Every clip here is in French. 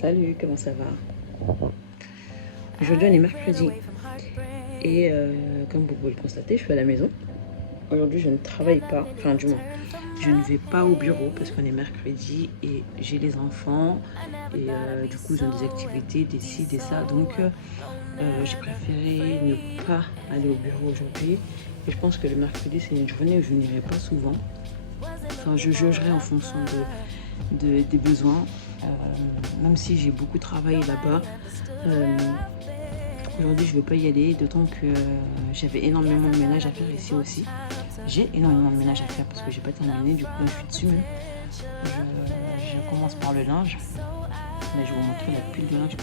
Salut, comment ça va? Aujourd'hui on est mercredi et comme vous pouvez le constater, je suis à la maison. Aujourd'hui je ne travaille pas, enfin du moins je ne vais pas au bureau parce qu'on est mercredi et j'ai les enfants et du coup ils ont des activités, des ci, des ça, donc j'ai préféré ne pas aller au bureau aujourd'hui et je pense que le mercredi c'est une journée où je n'irai pas souvent. Enfin je jugerai en fonction des besoins, même si j'ai beaucoup travaillé là-bas. Aujourd'hui je ne veux pas y aller, d'autant que j'avais énormément de ménage à faire ici aussi. J'ai énormément de ménage à faire parce que j'ai pas terminé, du coup je suis dessus même. Je commence par le linge, mais je vais vous montrer la pile de linge.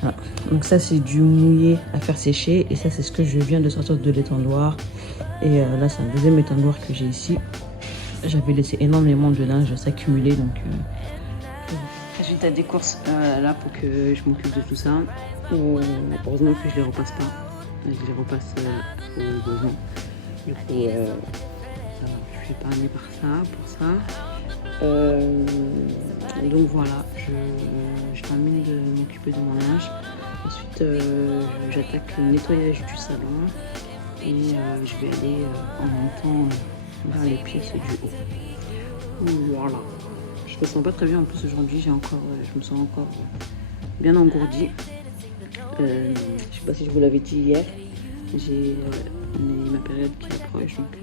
Voilà. Donc ça c'est du mouillé à faire sécher et ça c'est ce que je viens de sortir de l'étendoir. Et là c'est un deuxième étendoir que j'ai ici. J'avais laissé énormément de linge s'accumuler, donc résultat des courses là pour que je m'occupe de tout ça. Heureusement que je les repasse pas. Je les repasse heureusement. Du coup, ça va, je suis épargnée par ça, pour ça. Donc voilà, je termine de m'occuper de mon linge. Ensuite, j'attaque le nettoyage du salon et je vais aller en montant vers les pièces du haut. Voilà. Je me sens pas très bien en plus aujourd'hui, je me sens encore bien engourdie. Je sais pas si je vous l'avais dit hier, j'ai ma période qui approche, donc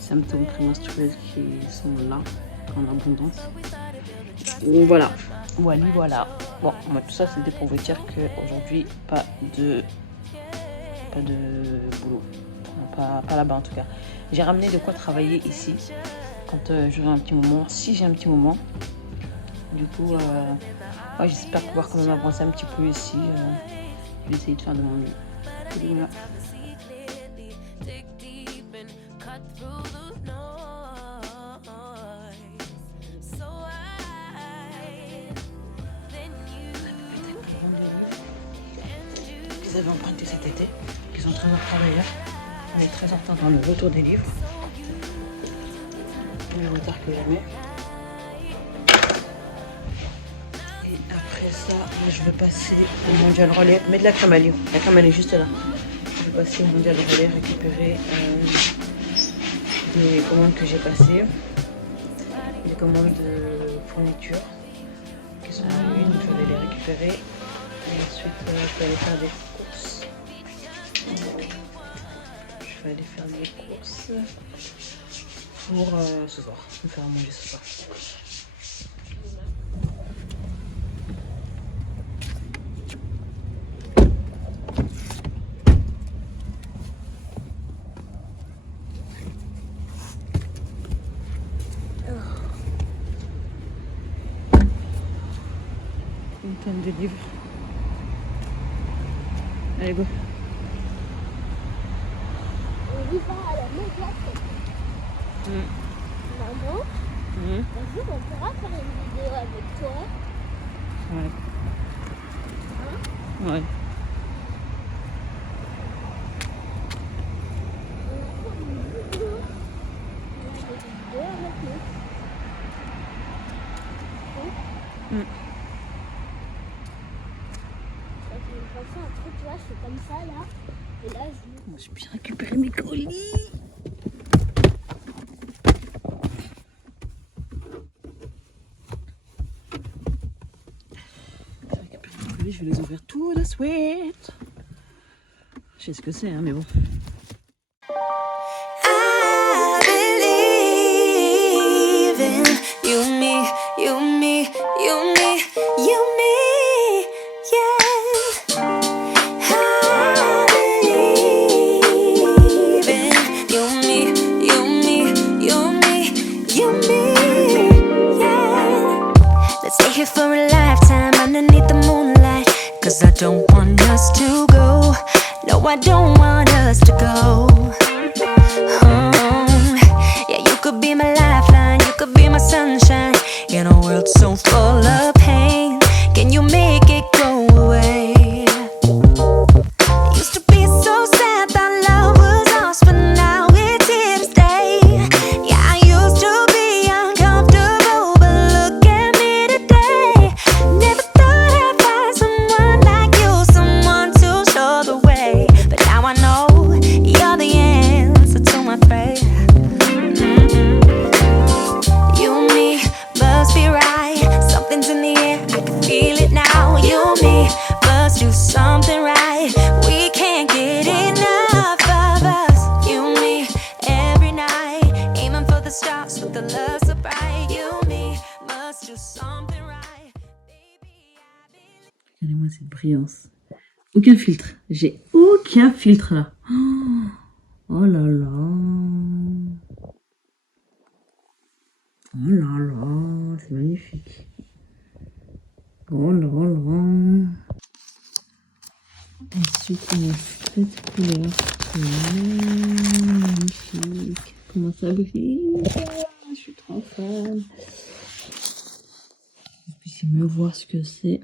symptômes prémenstruels qui sont là en abondance. Donc voilà, voilà. Bon, moi, tout ça c'était pour vous dire qu'aujourd'hui pas de boulot, pas là-bas en tout cas. J'ai ramené de quoi travailler ici quand j'aurai un petit moment, si j'ai un petit moment. Du coup, ouais, j'espère pouvoir quand même avancer un petit peu ici. Je vais essayer de faire de mon mieux. Voilà. Qu'ils avaient emprunté cet été, qu'ils sont en train de travailler. On est très en retard dans le retour des livres. Plus en retard que jamais. Et après ça, moi, je vais passer au Mondial Relais. Mets de la crème à l'huile. La crème elle est juste là. Je vais passer au Mondial Relais, récupérer les commandes que j'ai passées. Les commandes de fourniture qui sont en ligne, je vais les récupérer. Et ensuite, je vais aller faire des courses. Je vais aller faire des courses pour ce soir, me faire à manger ce soir. Une tonne de livres. Allez, go. On y va à la médiathèque. Maman, un jour on pourra faire une vidéo avec toi. Ouais. Hein? Ouais. On va faire une vidéo. On va faire une vidéo avec nous. Mm. Ça fait une façon, un truc, tu vois, c'est comme ça là. Et là, je Moi, j'ai bien récupéré mes colis. Je vais les ouvrir tout de suite. Je sais ce que c'est, hein, mais bon. I believe in you, me, you, me, you, me, you, me, yeah. I believe in you, me, you, me, you, me, you, me, yeah. Let's stay here for a lifetime underneath the moonlight. 'Cause I don't want us to go. No, I don't want us to go. Yeah, you could be my lifeline, you could be my sunshine. In a world so full of pain, can you make it go away? It used to be so sad that love was lost, but now it's here to stay. Yeah, I used to be uncomfortable, but look at me today. Never Regardez-moi cette brillance. Aucun filtre. J'ai aucun filtre là. Oh là là. Oh là là. C'est magnifique. Oh là là. Ensuite, on a cette couleur. C'est magnifique. Comment ça brille. Je suis trop fan. Vous puissiez me voir ce que c'est.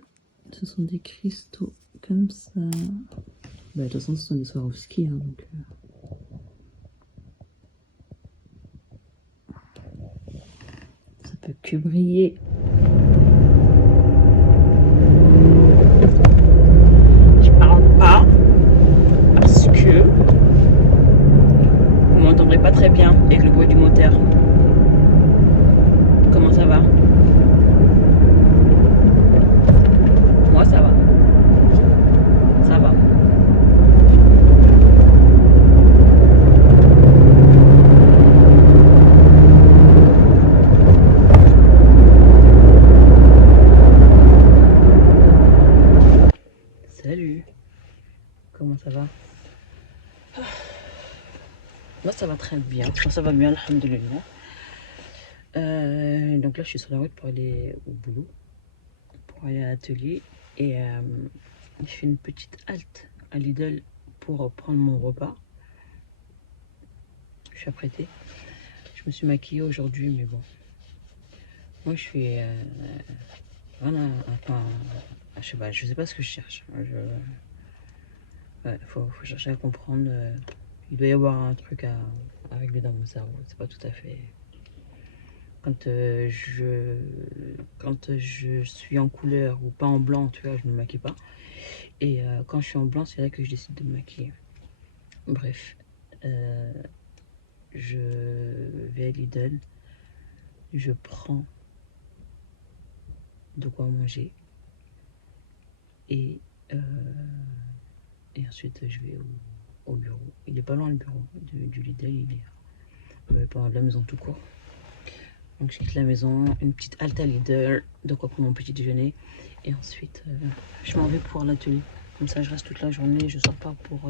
Ce sont des cristaux comme ça. Bah, de toute façon, ce sont des Swarovski. Hein, donc, ça peut que briller. Je parle pas parce que vous m'entendrez pas très bien avec le bruit du moteur. Comment ça va? Moi, ça va. Ça va. Salut. Comment ça va? Moi, ça va très bien. Moi, ça va bien, alhamdoulilah. Donc là, je suis sur la route pour aller au boulot, pour aller à l'atelier. Et je fais une petite halte à Lidl pour prendre mon repas. Je suis apprêtée. Je me suis maquillée aujourd'hui, mais bon. Moi, je suis... je sais pas ce que je cherche. Ouais, faut chercher à comprendre. Il doit y avoir un truc à régler dans mon cerveau. C'est pas tout à fait... Quand je suis en couleur ou pas en blanc, tu vois, je ne me maquille pas. Et quand je suis en blanc, c'est là que je décide de me maquiller. Bref, je vais à Lidl, je prends de quoi manger et ensuite je vais au bureau. Il est pas loin le bureau du Lidl, il est pas loin de la maison tout court. Donc je quitte la maison, une petite halte à Lidl, de quoi prendre mon petit déjeuner. Et ensuite, je m'en vais pour l'atelier. Comme ça, je reste toute la journée, je sors pas pour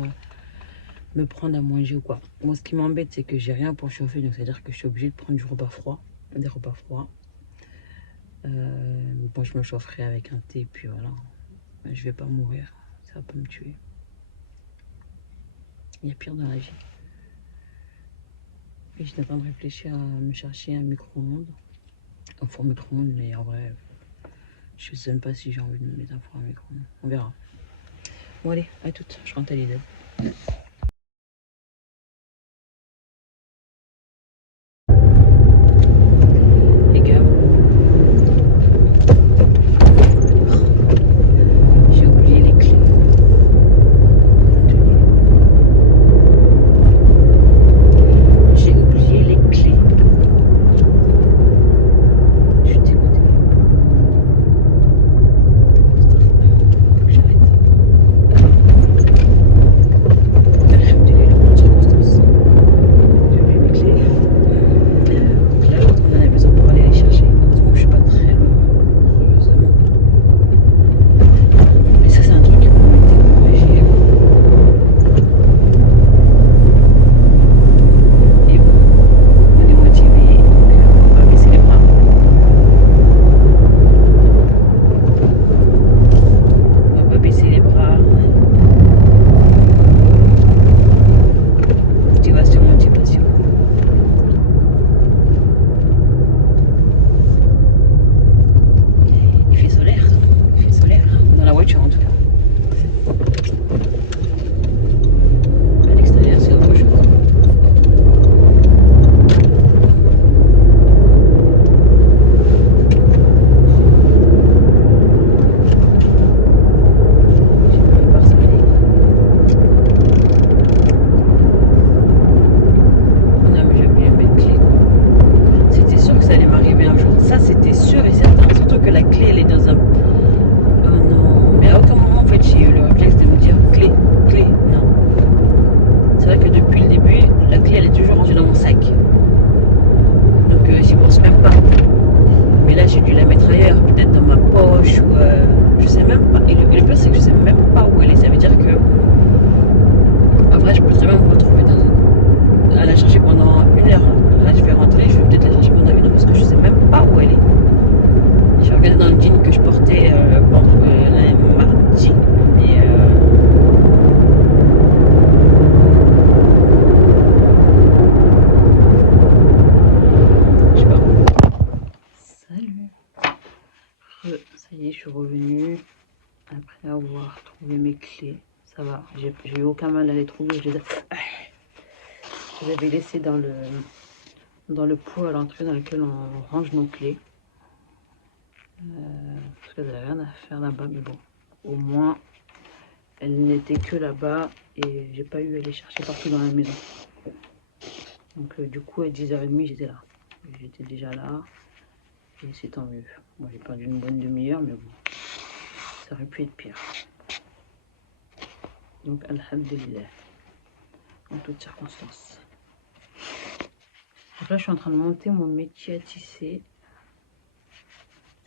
me prendre à manger ou quoi. Moi, ce qui m'embête, c'est que j'ai rien pour chauffer. Donc, c'est-à-dire que je suis obligée de prendre des repas froids. Moi, je me chaufferai avec un thé, puis voilà. Je vais pas mourir, ça va pas me tuer. Il y a pire dans la vie. Et j'étais en train de réfléchir à me chercher un micro-ondes. Un four micro-ondes, mais en vrai, je sais même pas si j'ai envie de me mettre un four à micro-ondes. On verra. Bon allez, à toutes, je rentre à Lidl. Les gars, j'ai oublié les clés. Ça, c'était sûr et certain. Surtout que la clé, elle est dans un... Oh non, mais à aucun moment y est, je suis revenue après avoir trouvé mes clés. Ça va, j'ai eu aucun mal à les trouver. Je les avais laissées dans le pot à l'entrée dans lequel on range nos clés. Parce qu'elles n'avaient rien à faire là-bas, mais bon, au moins elles n'étaient que là-bas et j'ai pas eu à les chercher partout dans la maison. Donc du coup à 10h30 j'étais là. J'étais déjà là et c'est tant mieux. Bon, j'ai perdu une bonne demi-heure, mais bon, ça aurait pu être pire. Donc alhamdulillah, en toutes circonstances. Donc là je suis en train de monter mon métier à tisser.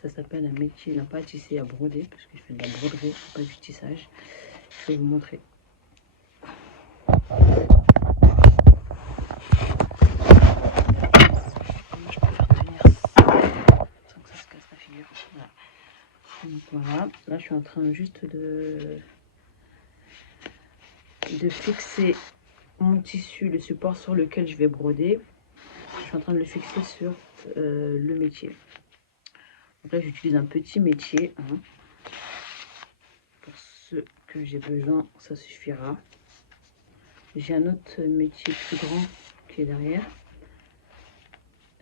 Ça s'appelle un métier, non pas à tisser, à broder, parce que je fais de la broderie, pas du tissage. Je vais vous montrer. Comment je peux faire tenir ça sans que ça se casse la figure. Voilà. Donc voilà, là je suis en train juste de fixer mon tissu, le support sur lequel je vais broder. Je suis en train de le fixer sur le métier. Donc là j'utilise un petit métier. Hein. Pour ce que j'ai besoin, ça suffira. J'ai un autre métier plus grand qui est derrière.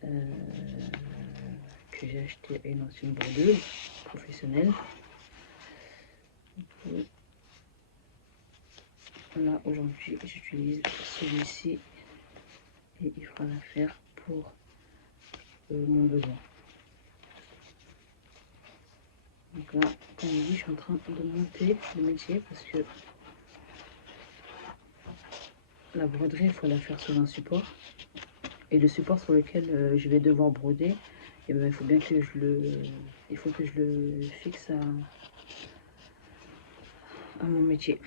Que j'ai acheté à une ancienne brodeuse professionnelle. Et là aujourd'hui j'utilise celui-ci et il fera l'affaire pour mon besoin. Donc là, comme je dis, je suis en train de monter le métier parce que la broderie, il faut la faire sur un support. Et le support sur lequel je vais devoir broder, et ben, il faut bien que je le fixe à mon métier.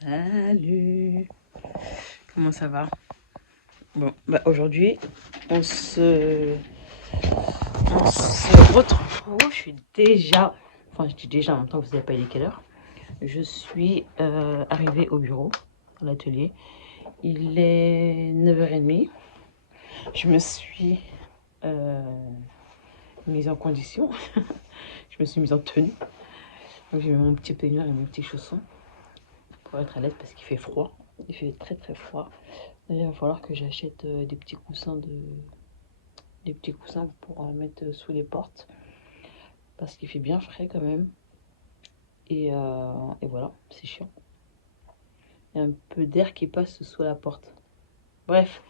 Salut, comment ça va? Bon, bah aujourd'hui, on se retrouve. Je suis déjà, enfin je dis déjà en même temps que vous n'avez pas dit quelle heure. Je suis arrivée au bureau, à l'atelier. Il est 9h30. Je me suis mise en condition. Je me suis mise en tenue. Donc j'ai mis mon petit peignoir et mes petits chaussons pour être à l'aise parce qu'il fait froid. Il fait très très froid. Il va falloir que j'achète des petits coussins pour mettre sous les portes parce qu'il fait bien frais quand même. Et voilà, c'est chiant. Il y a un peu d'air qui passe sous la porte. Bref,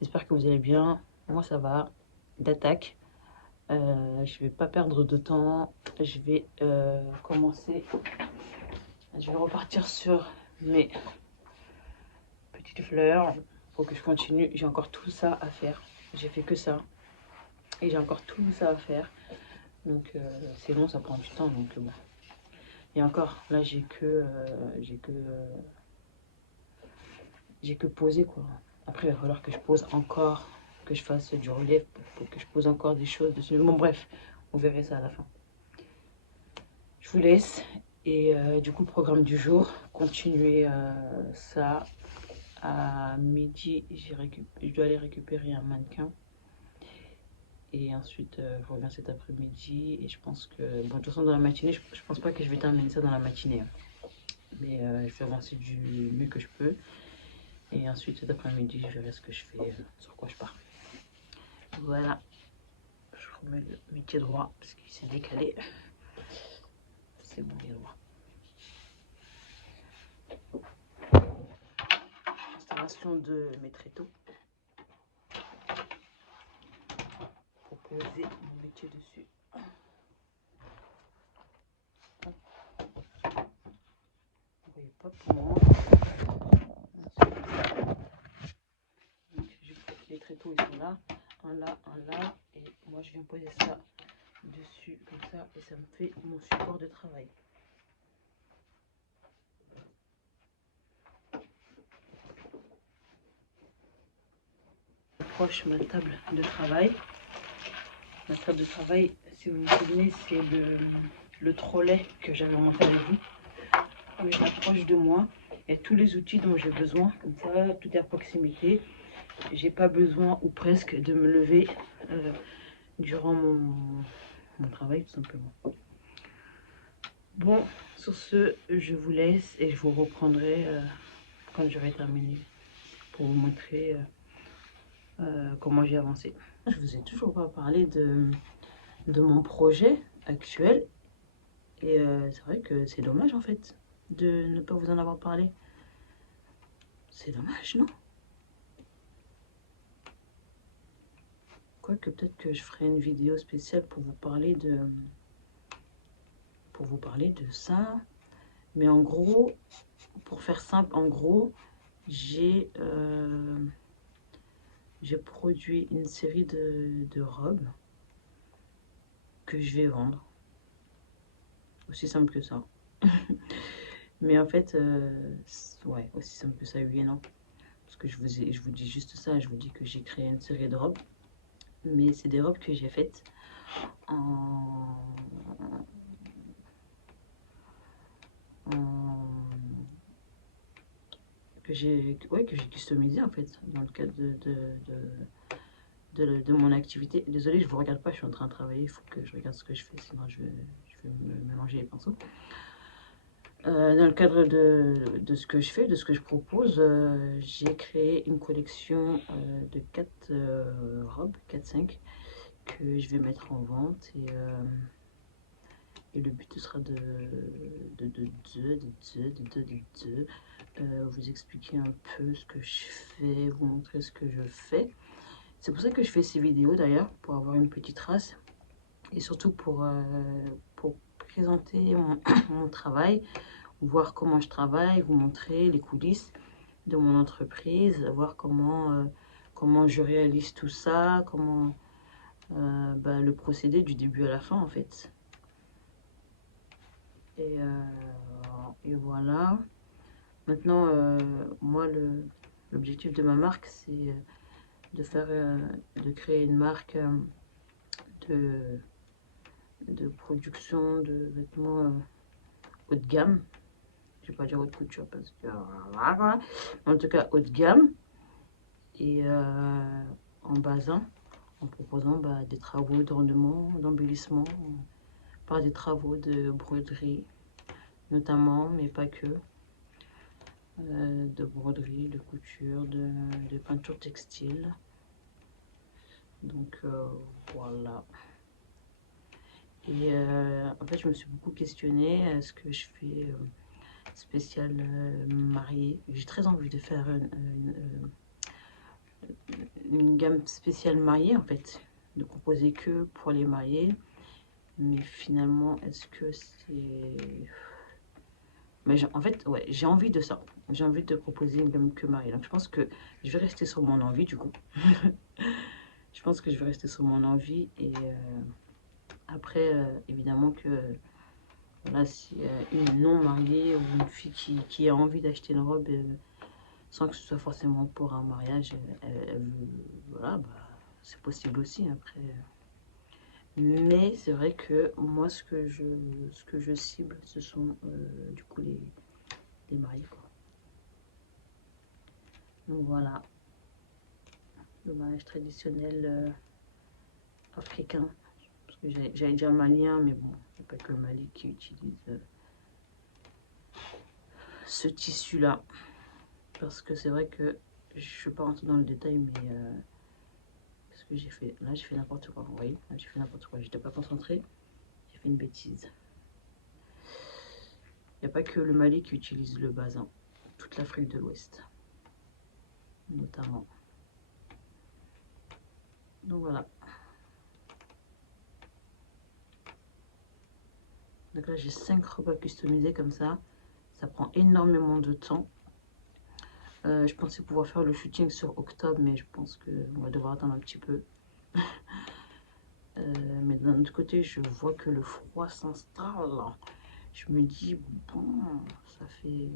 j'espère que vous allez bien. Moi ça va, d'attaque. Je vais pas perdre de temps. Je vais commencer. Je vais repartir sur mes petites fleurs. Faut que je continue. J'ai encore tout ça à faire. J'ai fait que ça. Et j'ai encore tout ça à faire. Donc c'est long, ça prend du temps. Donc bon. Et encore, là j'ai que posé quoi. Après il va falloir que je pose encore, que je fasse du relief, pour que je pose encore des choses dessus. Bon bref, on verra ça à la fin. Je vous laisse. Et du coup, le programme du jour, continuer ça à midi. Je dois aller récupérer un mannequin. Et ensuite, je reviens cet après-midi. Et je pense que, bon, de toute façon, dans la matinée, je pense pas que je vais terminer ça dans la matinée. Mais je vais avancer du mieux que je peux. Et ensuite, cet après-midi, je verrai ce que je fais, sur quoi je pars. Voilà, je remets mes pieds droits parce qu'il s'est décalé. C'est bon, il est droit. Installation de mes tréteaux pour poser mon métier dessus. Vous voyez pas pour le moment. Les tréteaux ils sont là, un là, et moi je viens poser ça dessus comme ça et ça me fait mon support de travail. J'approche ma table de travail. Ma table de travail, si vous vous souvenez, c'est le trolley que j'avais monté avec vous. Je l'approche de moi. Il y a tous les outils dont j'ai besoin, comme ça, tout est à proximité. J'ai pas besoin, ou presque, de me lever durant mon travail, tout simplement. Bon, sur ce, je vous laisse et je vous reprendrai quand j'aurai terminé pour vous montrer comment j'ai avancé. Je vous ai toujours pas parlé de mon projet actuel et c'est vrai que c'est dommage en fait de ne pas vous en avoir parlé. C'est dommage, non? Quoique peut-être que je ferai une vidéo spéciale pour vous parler de ça. Mais en gros, pour faire simple, en gros, j'ai produit une série de robes que je vais vendre. Aussi simple que ça. Mais en fait, ouais, aussi simple que ça, oui et non. Parce que je vous dis juste ça, je vous dis que j'ai créé une série de robes. Mais c'est des robes que j'ai faites que j'ai customisé en fait dans le cadre de mon activité. Désolée, je vous regarde pas, je suis en train de travailler, il faut que je regarde ce que je fais, sinon je vais me mélanger les pinceaux. Dans le cadre de ce que je fais, de ce que je propose, j'ai créé une collection de 4 robes, 4-5, que je vais mettre en vente et le but sera de vous expliquer un peu ce que je fais, vous montrer ce que je fais. C'est pour ça que je fais ces vidéos d'ailleurs, pour avoir une petite trace et surtout pour présenter mon travail, voir comment je travaille, vous montrer les coulisses de mon entreprise, voir comment je réalise tout ça, comment le procédé du début à la fin en fait. Et voilà. Maintenant, moi, l'objectif de ma marque, c'est de créer une marque de production de vêtements haut de gamme. Je ne vais pas dire haute couture parce que... En tout cas, haut de gamme. Et en basant, en proposant des travaux d'ornement, d'embellissement, par des travaux de broderie, notamment, mais pas que. De broderie, de couture, de peinture textile. Donc voilà. Et en fait, je me suis beaucoup questionnée, est-ce que je fais spécial mariée? J'ai très envie de faire une gamme spéciale mariée, en fait, de proposer que pour les mariés. Mais finalement, est-ce que c'est... Mais en fait, ouais, j'ai envie de ça. J'ai envie de proposer une gamme que mariée. Donc je pense que je vais rester sur mon envie, du coup. Je pense que je vais rester sur mon envie. Et après, évidemment que... Voilà, si une non mariée ou une fille qui a envie d'acheter une robe sans que ce soit forcément pour un mariage, voilà, c'est possible aussi après. Mais c'est vrai que moi, ce que je cible, ce sont du coup les mariés, quoi. Donc voilà, le mariage traditionnel africain. Parce que j'allais dire malien, mais bon, il n'y a pas que le Mali qui utilise ce tissu-là. Parce que c'est vrai que je ne suis pas rentrée dans le détail, mais parce que j'ai fait, là j'ai fait n'importe quoi, vous voyez, là j'ai fait n'importe quoi, j'étais pas concentrée, j'ai fait une bêtise. Il n'y a pas que le Mali qui utilise le basin, toute l'Afrique de l'Ouest, notamment. Donc voilà. Donc là j'ai 5 repas customisés comme ça prend énormément de temps. Je pensais pouvoir faire le shooting sur octobre, mais je pense qu'on va devoir attendre un petit peu. Mais d'un autre côté, je vois que le froid s'installe. Je me dis, bon, ça fait...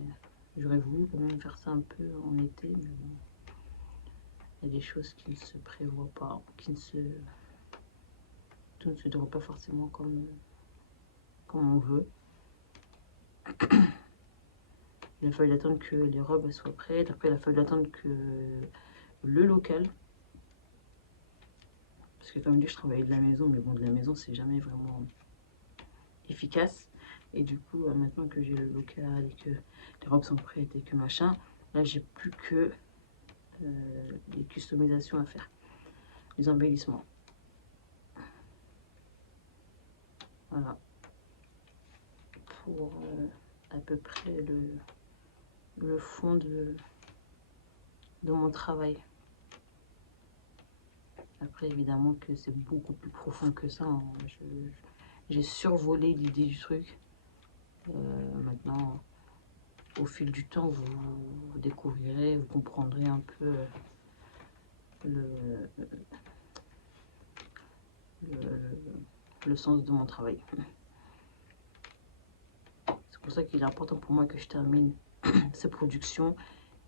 J'aurais voulu quand même faire ça un peu en été, mais bon. Il y a des choses qui ne se prévoient pas, tout ne se déroule pas forcément comme on veut. Il a fallu d'attendre que les robes soient prêtes. Après, il a fallu d'attendre que le local. Parce que comme dit, je travaillais de la maison, mais bon, de la maison, c'est jamais vraiment efficace. Et du coup, maintenant que j'ai le local et que les robes sont prêtes et que machin, là, j'ai plus que les customisations à faire, les embellissements. Voilà. Pour à peu près le fond de mon travail. Après, évidemment que c'est beaucoup plus profond que ça. Hein. J'ai survolé l'idée du truc. Maintenant, au fil du temps, vous découvrirez, vous comprendrez un peu le sens de mon travail. C'est pour ça qu'il est important pour moi que je termine ces productions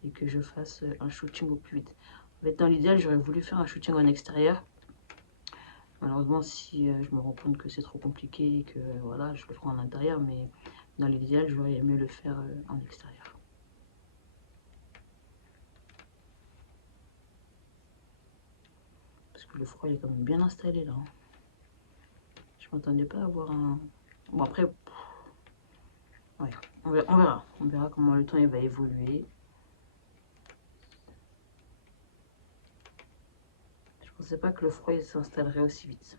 et que je fasse un shooting au plus vite. En fait, dans l'idéal, j'aurais voulu faire un shooting en extérieur. Malheureusement, si je me rends compte que c'est trop compliqué et que voilà, je le ferai en intérieur, mais dans l'idéal, j'aurais aimé le faire en extérieur. Parce que le froid est quand même bien installé là. Hein. Je m'attendais pas à avoir un... Bon après, ouais, on verra comment le temps il va évoluer. Je pensais pas que le froid s'installerait aussi vite.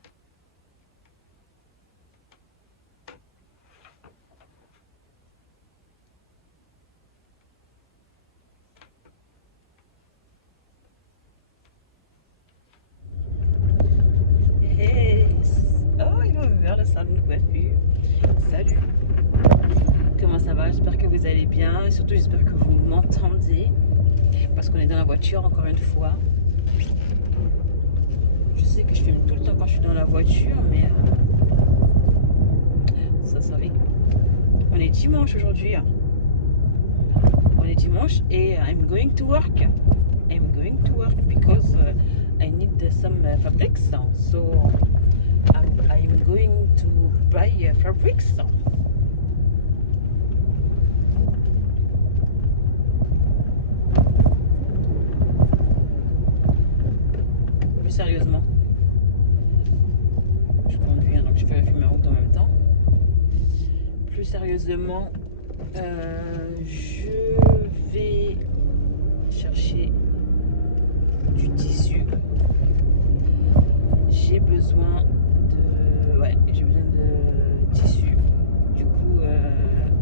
Hey! Oh, il m'a ouvert le salon de coiffure. Salut! Comment ça va? J'espère que vous allez bien. Et surtout, j'espère que vous m'entendez. Parce qu'on est dans la voiture, encore une fois. Je sais que je filme tout le temps quand je suis dans la voiture, mais ça arrive. On est dimanche aujourd'hui. On est dimanche et I'm going to work. I'm going to work because I need some fabrics. So I'm going to buy fabrics. Plus sérieusement, je conduis, donc je fais ma route en même temps. Plus sérieusement, je vais chercher du tissu. J'ai besoin de tissu. Du coup,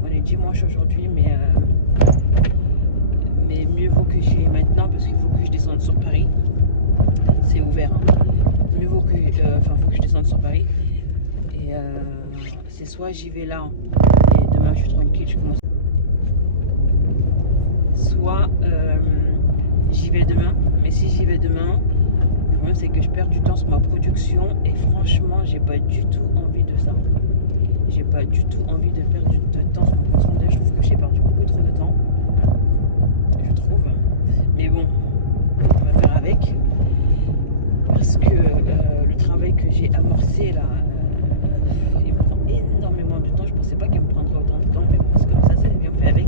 on est dimanche aujourd'hui, mais mieux vaut que j'y aille maintenant parce qu'il faut que je descende sur Paris. C'est ouvert. Hein. Mieux vaut que, faut que je descende sur Paris. Et c'est soit j'y vais là et demain je suis tranquille, je commence. Soit j'y vais demain. Mais si j'y vais demain, le problème c'est que je perds du temps sur ma production et franchement j'ai pas du tout envie de ça. J'ai pas du tout envie de perdre de temps sur ma production. Je trouve que j'ai perdu beaucoup trop de temps. Je trouve. Mais bon, on va faire avec. Parce que le travail que j'ai amorcé là, il me prend énormément de temps. Je pensais pas qu'il me prendrait autant de temps, mais parce que comme ça allait bien fait avec.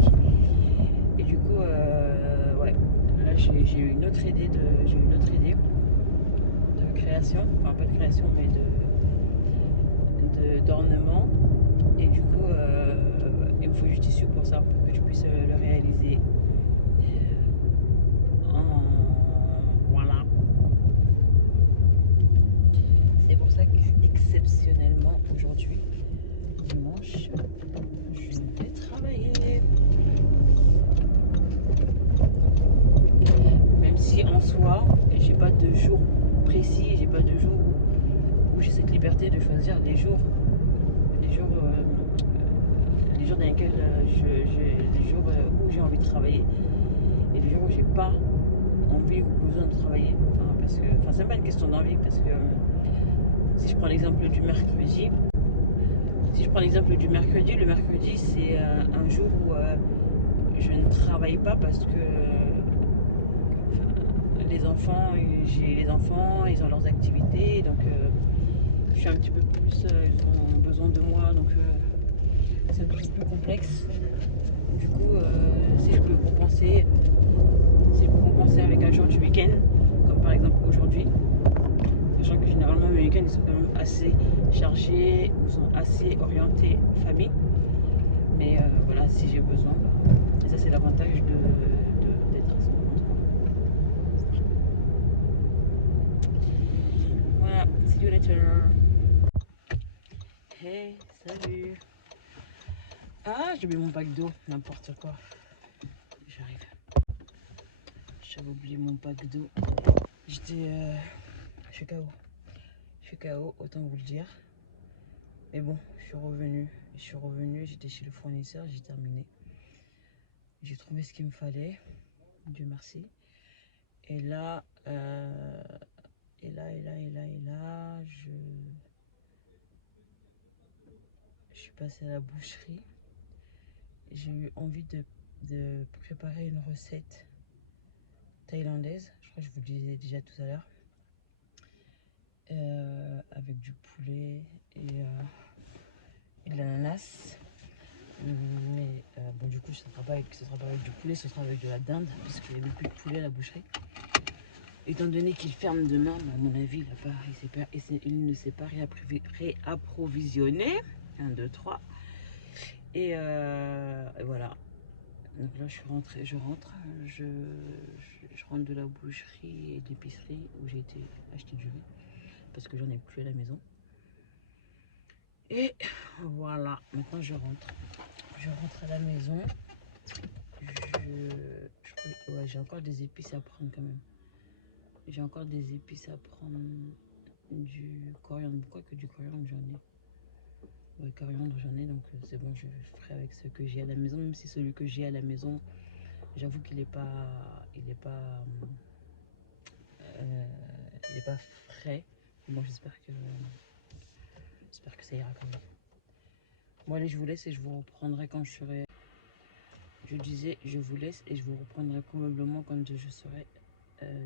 Et du coup, ouais, là j'ai eu une autre idée de création, enfin pas de création, mais d'ornement. Et du coup, il me faut du tissu pour ça, pour que je puisse le réaliser. Voilà. exceptionnellement aujourd'hui, dimanche, je vais travailler. Même si en soi, j'ai pas de jour précis, j'ai pas de jour où j'ai cette liberté de choisir les jours dans lesquels les jours où j'ai envie de travailler et les jours où j'ai pas envie ou besoin de travailler. C'est pas une question d'envie parce que si je prends l'exemple du mercredi, le mercredi c'est un jour où je ne travaille pas parce que j'ai les enfants, ils ont leurs activités, donc je suis un petit peu plus, ils ont besoin de moi, donc c'est un petit peu plus complexe. Du coup, si je peux compenser avec un jour du week-end, comme par exemple aujourd'hui, sachant que généralement mes week-ends ils sont quand même assez chargés ou sont assez orientés famille, mais voilà, si j'ai besoin, et ça c'est l'avantage d'être à son compte. Voilà, see you later. Hey, salut. Ah, j'ai oublié mon pack d'eau, n'importe quoi. J'arrive. J'avais oublié mon pack d'eau. Je suis KO. Je suis KO, autant vous le dire. Mais bon, je suis revenu, j'étais chez le fournisseur, j'ai terminé. J'ai trouvé ce qu'il me fallait. Dieu merci. Et là, je suis passée à la boucherie. J'ai eu envie de préparer une recette thaïlandaise. Je crois que je vous le disais déjà tout à l'heure. Avec du poulet et de l'ananas. Mais bon, du coup, ce sera pas avec du poulet, ce sera avec de la dinde, parce qu'il n'y avait plus de poulet à la boucherie. Étant donné qu'il ferme demain, à mon avis, il ne s'est pas réapprovisionné. 1, 2, 3. Et voilà. Donc là, je rentre de la boucherie et de l'épicerie où j'ai été acheter du riz, parce que j'en ai plus à la maison. Et voilà, maintenant je rentre à la maison. J'ai encore des épices à prendre quand même. J'ai encore des épices à prendre, du coriandre. Pourquoi que du coriandre j'en ai? Ouais, coriandre j'en ai, donc c'est bon, je ferai avec ce que j'ai à la maison. Même si celui que j'ai à la maison, j'avoue qu'il est pas frais. Bon, j'espère que ça ira quand même. Bon allez, je vous laisse et je vous reprendrai quand je serai. Je disais, je vous laisse et je vous reprendrai probablement quand je serai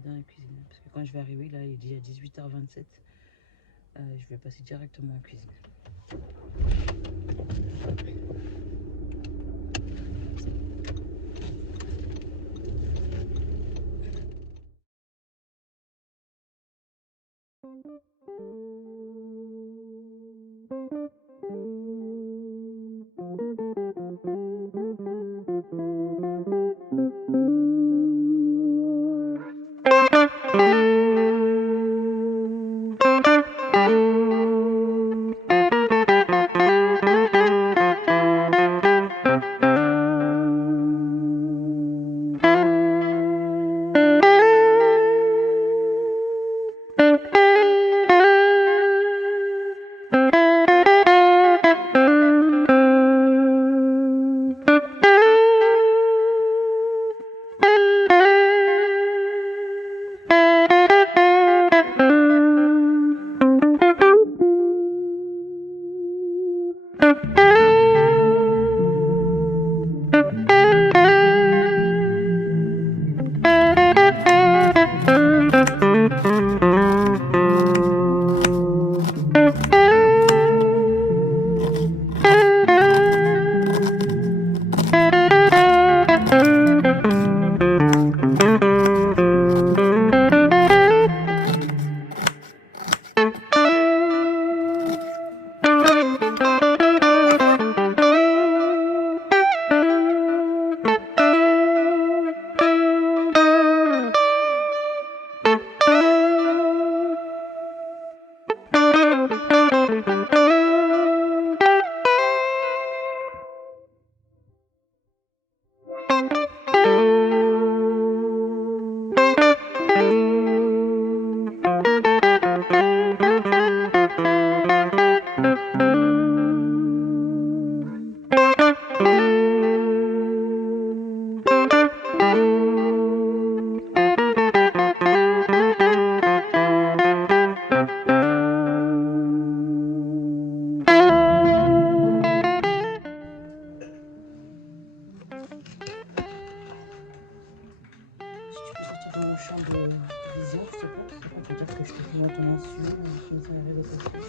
dans la cuisine. Parce que quand je vais arriver, là il est déjà 18h27. Je vais passer directement en cuisine. Si tu veux sortir de mon champ de vision, s'il te plaît, on peut dire que je te fais ton insu, comme ça, les réseaux sociaux.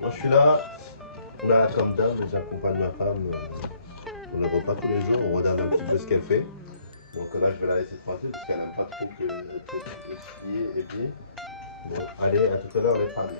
Moi je suis là, comme d'hab, j'accompagne ma femme. On ne le voit pas tous les jours, on regarde un petit peu ce qu'elle fait. Donc là je vais la laisser tranquille parce qu'elle n'aime pas trop que skier et puis. Bon, allez, à tout à l'heure les femmes.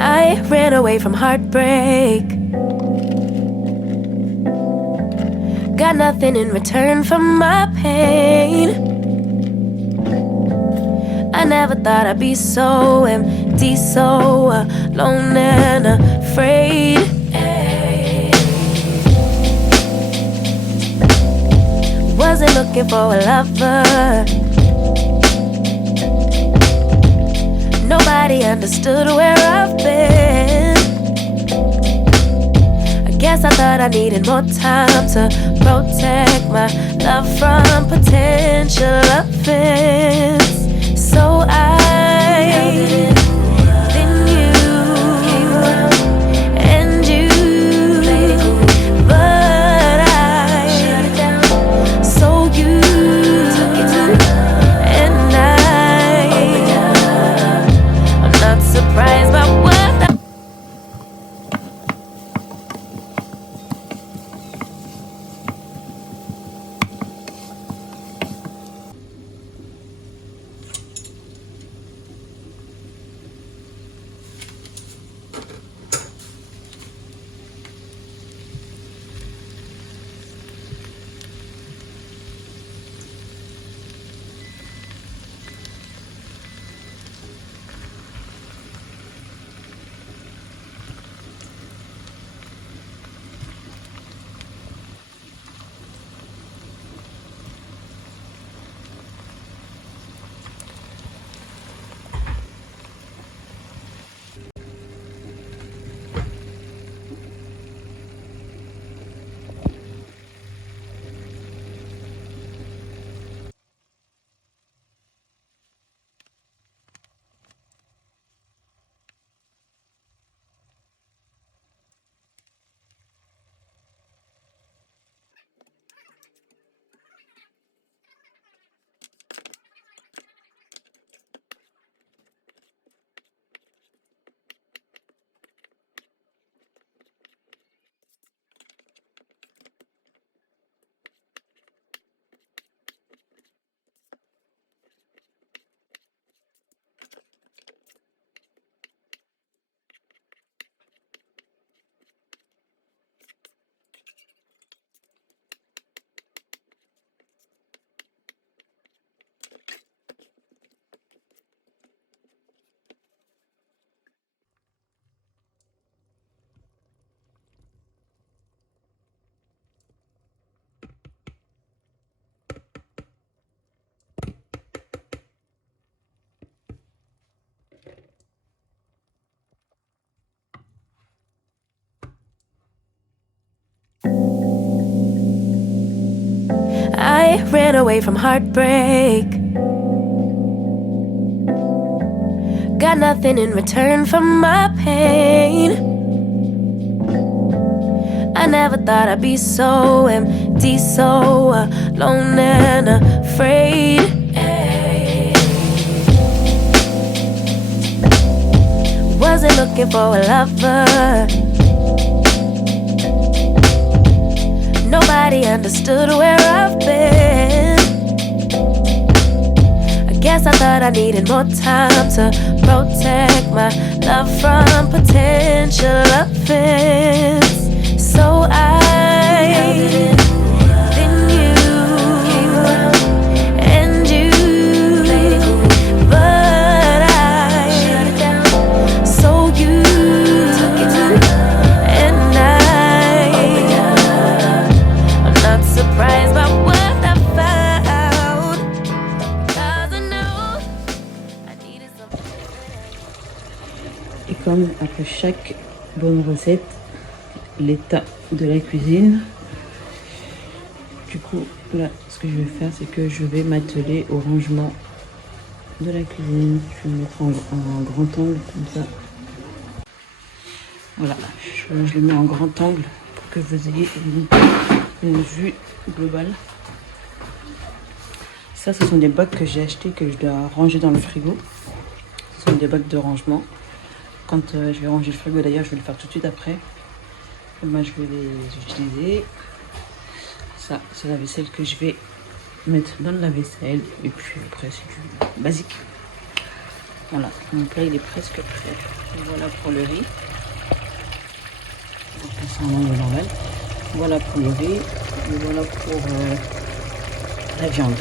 I ran away from heartbreak. Got nothing in return for my pain. I never thought I'd be so empty, so alone and afraid. Wasn't looking for a lover. Nobody understood where I've been. I guess I thought I needed more time to protect my love from potential offense. So I then you and you, but I so you and I'm not surprised by what ran away from heartbreak. Got nothing in return for my pain. I never thought I'd be so empty, so alone and afraid. Wasn't looking for a lover. Nobody understood where I've been. I guess I thought I needed more time to protect my love from potential offense. So I then you and you, but I so you and I'm not surprised by what I found, 'cause I know I needed something. Et comme après chaque bonne recette, l'état de la cuisine. Du coup, là, ce que je vais faire, c'est que je vais m'atteler au rangement de la cuisine. Je vais me mettre en grand angle, comme ça. Voilà, je le mets en grand angle pour que vous ayez une vue globale. Ça, ce sont des bacs que j'ai achetés, que je dois ranger dans le frigo. Ce sont des bacs de rangement. Quand je vais ranger le frigo, d'ailleurs, je vais le faire tout de suite après. Et moi, je vais les utiliser. Ça, c'est la vaisselle que je vais mettre dans le lave-vaisselle. Et puis après, c'est du basique. Voilà, mon plat, il est presque prêt. Et voilà pour le riz. On va passer en angle normal. Voilà pour le riz. Et voilà pour la viande.